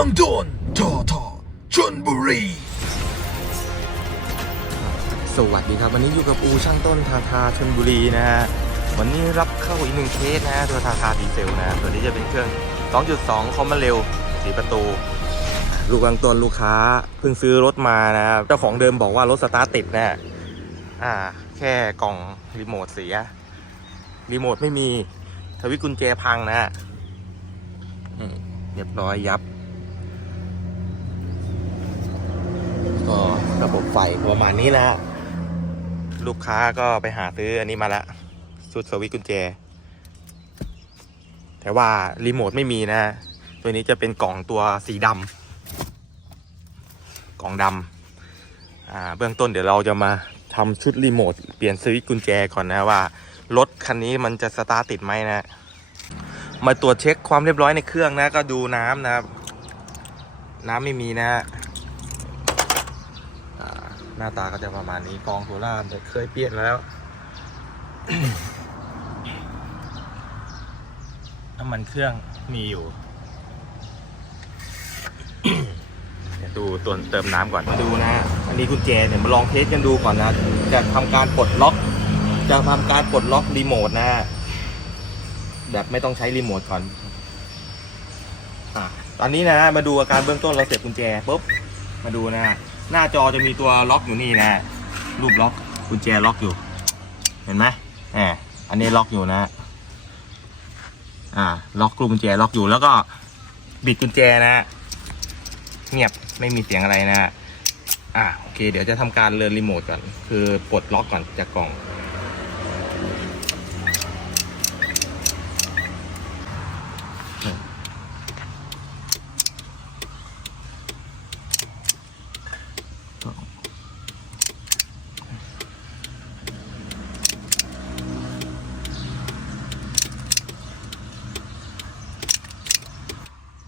ช่างโดนทอทอชนบุรี สวัสดีครับวันนี้อยู่กับอูช่างต้นทาทาชนบุรีนะฮะวันนี้รับเข้าอีกหนึ่งเคสนะฮะตัวทาทาดีเซลนะตัวนี้จะเป็นเครื่อง 2.2 คอมมาเร็วสีประตู ลูกกลางต้นลูกค้าเพิ่งซื้อรถมานะครับเจ้าของเดิมบอกว่ารถสตาร์ทติดนะฮะอ่า แค่กล่องรีโมทเสียรีโมทไม่มีทวิกุญแจพังนะฮะนี่เรียบร้อยยับ ก็ระบบไฟประมาณนี้นะฮะลูกค้าก็ไปหาซื้ออันนี้มาแล้วชุดสวิตกุญแจ แต่ว่ารีโมทไม่มีนะตัวนี้จะเป็นกล่องตัวสีดำกล่องดำอ่าเบื้องต้นเดี๋ยวเราจะมาทำชุดรีโมทเปลี่ยนสวิตกุญแจก่อนนะว่ารถคันนี้มันจะสตาร์ติดไหมนะ มาตรวจเช็คความเรียบร้อยในเครื่องนะ ก็ดูน้ำนะครับ น้ำไม่มีนะ หน้าตาก็จะประมาณนี้กองโซล่าเคยเปลี่ยนแล้วน้ำมันเครื่องมีอยู่เดี๋ยวดูตัวเติมน้ำก่อนมาดูนะ อันนี้กุญแจเนี่ยมาลองเทสกันดูก่อนนะ จะทำการปลดล็อก จะทำการปลดล็อกรีโมทนะ แบบไม่ต้องใช้รีโมทก่อนอะตอนนี้นะ มาดูอาการเบื้องต้นเราเสียบกุญแจปุ๊บ มาดูนะ หน้าจอจะมีตัวล็อกอยู่นี่นะรูปล็อกกุญแจล็อกอยู่ เห็นไหมแหมอันนี้ล็อกอยู่นะอ่า ล็อกกลุ่มกุญแจล็อกอยู่แล้วก็บิดกุญแจนะเงียบไม่มีเสียงอะไรนะอ่าโอเค เดี๋ยวจะทำการเลื่อนรีโมทก่อนคือปลดล็อกก่อนจากกล่อง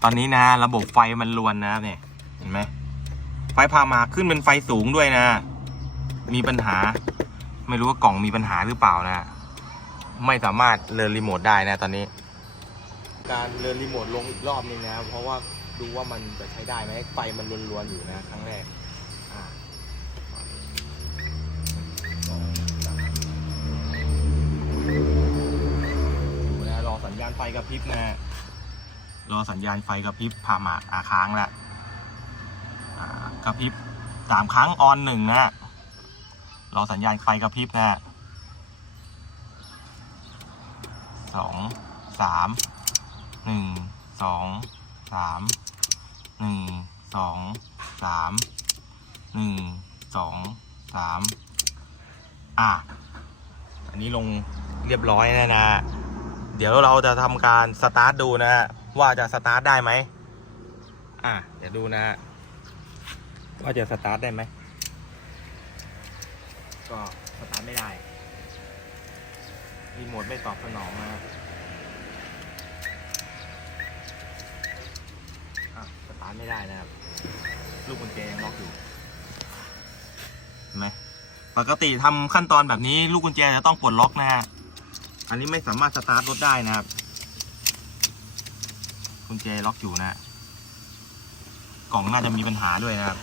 ตอนนี้นะ ระบบไฟมันรวนนะเนี่ยเห็นไหมไฟพามาขึ้นเป็นไฟสูงด้วยนะ มีปัญหา ไม่รู้ว่ากล่องมีปัญหาหรือเปล่านะ ไม่สามารถเลินรีโมทได้นะตอนนี้ การเลินรีโมทลงอีกรอบนึงนะเพราะว่าดูว่ามันจะใช้ได้ไหมไฟมันรวนๆอยู่นะครั้งแรกอ่ามดูนะรอสัญญาณไฟกระพริบนะ รอสัญญาณไฟกระพริบพามาอาค้างแล้วกระพริบสามครั้งออนหนึ่งนะรอสัญญาณไฟกระพริบนะสองสามหนึ่งสองสามหนึ่งสองสามหนึ่งสองสามอะ อันนี้ลงเรียบร้อยแล้วนะ เดี๋ยวเราจะทำการสตาร์ทดูนะฮะ ว่าจะสตาร์ทได้ไหมอะเดี๋ยวดูนะฮะว่าจะสตาร์ทได้ไหมก็สตาร์ทไม่ได้รีโมทไม่ตอบสนองนะฮะอะสตาร์ทไม่ได้นะครับลูกกุญแจยังล็อกอยู่เห็นไหมปกติทำขั้นตอนแบบนี้ลูกกุญแจจะต้องปลดล็อกนะฮะอันนี้ไม่สามารถสตาร์ทรถได้นะครับ กุญแจล็อกอยู่นะ กล่องน่าจะมีปัญหาด้วยนะครับ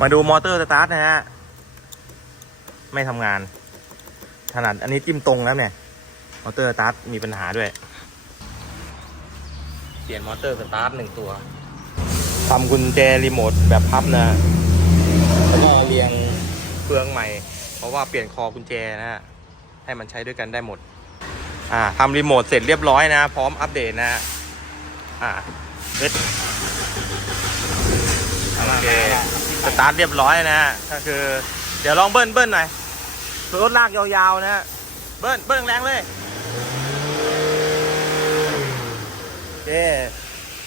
มาดูมอเตอร์สตาร์ทนะฮะ ไม่ทำงาน ขนาดอันนี้จิ้มตรงแล้วเนี่ย มอเตอร์สตาร์ทมีปัญหาด้วย เปลี่ยนมอเตอร์สตาร์ทหนึ่งตัวทำกุญแจรีโมทแบบพับนะ แล้วก็เรียงเฟืองใหม่ เพราะว่าเปลี่ยนคอกุญแจนะฮะ ให้มันใช้ด้วยกันได้หมด อ่าทำรีโมทเสร็จเรียบร้อยนะ พร้อมอัปเดตนะอ่าเซ็ตโอเคสตาร์ทเรียบร้อยนะฮะก็คือ เดี๋ยวลองเบิ้ลเบิ้ลหน่อยรถลากยาวๆนะ เบิ้ลเบิ้ลแรงเลยโอเค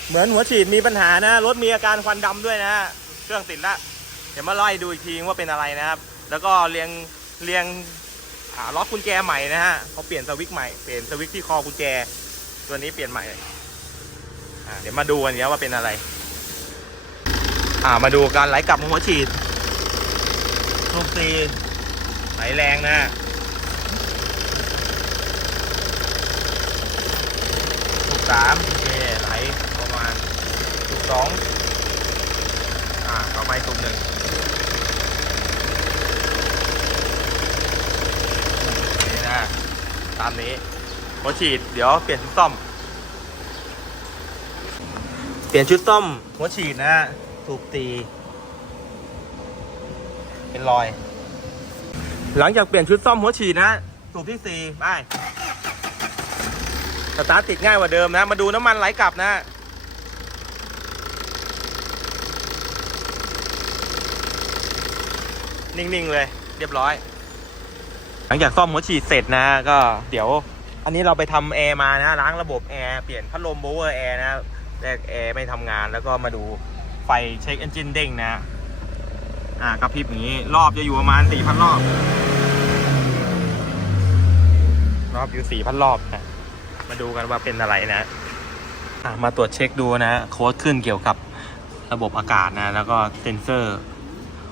เหมือนหัวฉีดมีปัญหานะ รถมีอาการควันดำด้วยนะ เครื่องติดละ เดี๋ยวมาไล่ดูอีกทีว่าเป็นอะไรนะครับ แล้วก็เรียงเรียง ล็อกกุญแจใหม่นะฮะเขาเปลี่ยนสวิตช์ใหม่ เปลี่ยนสวิตช์ที่คอกุญแจ ตัวนี้เปลี่ยนใหม่เดี๋ยวมาดูกันเนี้ยว่าเป็นอะไร อ่ามาดูการไหลกลับหัวฉีดลูกตีไหลแรงนะลูกสามโอเคไหลโอสองอ่าต่อไปตุ่มหนึ่งนี่นะ ตามนี้หัวฉีด เดี๋ยวเปลี่ยนชุดซ่อม เปลี่ยนชุดซ่อม หัวฉีดนะฮะถูกตี เป็นรอย หลังจากเปลี่ยนชุดซ่อมหัวฉีดนะสูบที่สี่ไปสตาร์ทติดง่ายกว่าเดิมนะ มาดูน้ำมันไหลกลับนะนิ่ง ๆ เลย เรียบร้อย หลังจากซ่อมหัวฉีดเสร็จนะก็เดี๋ยว อันนี้เราไปทำแอร์มานะล้างระบบแอร์เปลี่ยนพัดลมโบเวอร์แอร์นะแรกแอร์ไม่ทำงานแล้วก็มาดูไฟเช็คเอนจินเด้งนะ อ่ากระพริบอย่างนี้ รอบจะอยู่ประมาณ4,000รอบ รอบอยู่4,000รอบนะมาดูกันว่าเป็นอะไรนะอะมาตรวจเช็คดูนะ โค้ดขึ้นเกี่ยวกับระบบอากาศนะ แล้วก็เซ็นเซอร์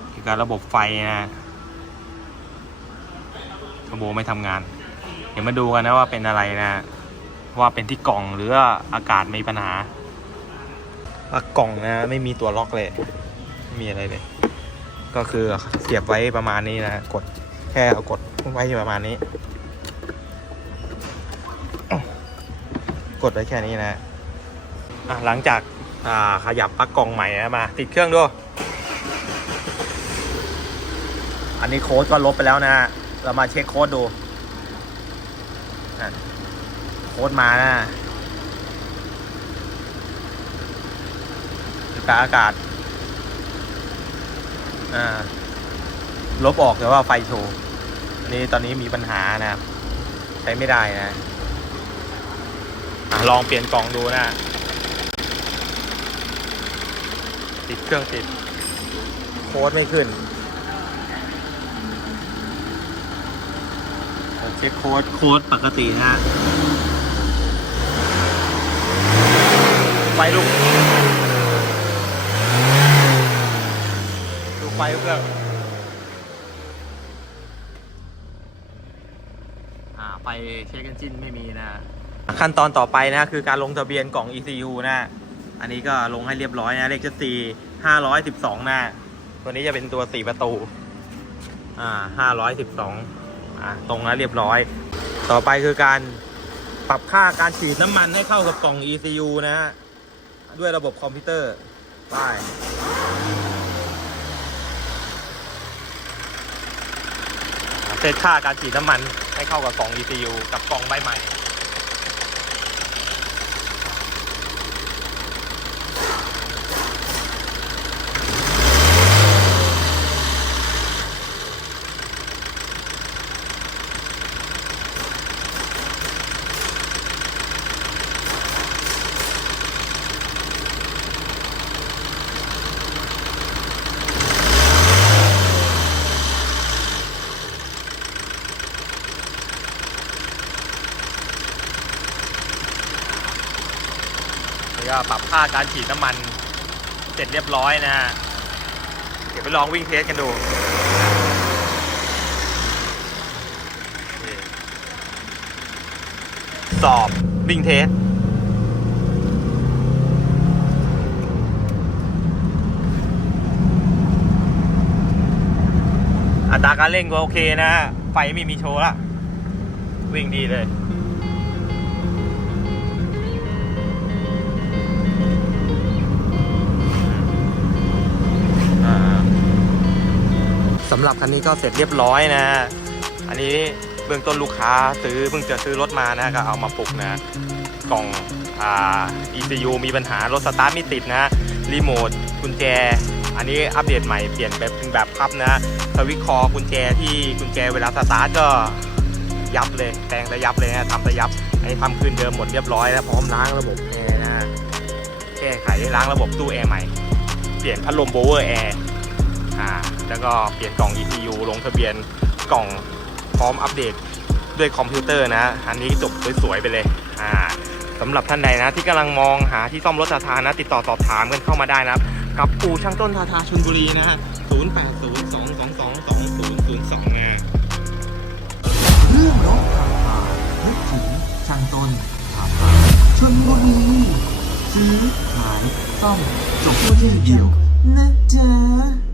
เกี่ยวกับระบบไฟนะ กระโบไม่ทำงาน เดี๋ยวมาดูกันนะว่าเป็นอะไรนะ ว่าเป็นที่กล่องหรืออากาศมีปัญหาว่ากล่องนะ ไม่มีตัวล็อกเลยไม่มีอะไรเลย ก็คือเสียบไว้ประมาณนี้นะกดแค่เอากดไว้ประมาณนี้ กดไว้แค่นี้นะอะหลังจากอ่าขยับปลั๊กกล่องใหม่นะมา ติดเครื่องดูอันนี้โค้ดก็ลบไปแล้วนะ เรามาเช็คโค้ดดูโค้ดมานะกาอากาศลบออกแต่ว่าไฟโชว์นนี้ตอนนี้มีปัญหานะครับ ใช้ไม่ได้นะอะลองเปลี่ยนกล่องดูนะ ติดเครื่องติด โค้ดไม่ขึ้น เช็คโค้ดโค้ดปกตินะฮะไฟลุกดูไฟเครื่องอ่าไฟเช็คเอนจินไม่มีนะ ขั้นตอนต่อไปนะคือการลงทะเบียนกล่อง ECU นะ อันนี้ก็ลงให้เรียบร้อยนะเลขจะสี่ห้าร้อยสิบสองนะตัวนี้จะเป็นตัวสี่ประตู อ่าห้าร้อยสิบสอง อะตรงแล้วเรียบร้อย ต่อไปคือการปรับค่าการฉีดน้ำมันให้เข้ากับกล่อง ECU นะฮะ ด้วยระบบคอมพิวเตอร์ไปเซตค่าการฉีดน้ำมันให้เข้ากับกล่อง ECU กับกล่องใบใหม่ ก็ปรับค่าการฉีดน้ำมันเสร็จเรียบร้อยนะฮะเดี๋ยวไปลองวิ่งเทสกันดูสอบวิ่งเทสอัตราการเร่งก็โอเคนะฮะไฟไม่มีโชว์ละ วิ่งดีเลย สำหรับคันนี้ก็เสร็จเรียบร้อยนะ อันนี้เบื้องต้นลูกค้าซื้อเพิ่งจะซื้อรถมานะก็เอามาปลุกนะ กล่องอ่า ECU มีปัญหารถสตาร์ทไม่ติดนะรีโมทกุญแจ อันนี้อัปเดตใหม่เปลี่ยนแบบเป็นแบบพับนะสวิตคอกุญแจที่กุญแจเวลาสตาร์ทก็ยับเลยแปลงระยับเลยนะทำระยับอันนี้ทำคืนเดิมหมดเรียบร้อยแล้วพร้อมล้างระบบแอร์นะแก้ไขล้างระบบตู้แอร์ใหม่ เปลี่ยนพัดลมโบเวอร์แอร์ อ่าแล้วก็เปลี่ยนกล่อง ECU ลงทะเบียนกล่องพร้อมอัปเดตด้วยคอมพิวเตอร์นะ อันนี้จบสวยๆไปเลยอ่าสำหรับท่านใดนะที่กำลังมองหาที่ซ่อมรถทาทานะติดต่อสอบถามกันเข้ามาได้นะครับ กับปูช่างต้นทาทาชลบุรีนะฮะ0 8 0 2 2 2 2 0 0 2นะเรื่องรถทาทานึกถึงช่างต้นทาทาชนบุรีซื้อขายซ่อมจบที่เดียวนะจ๊ะ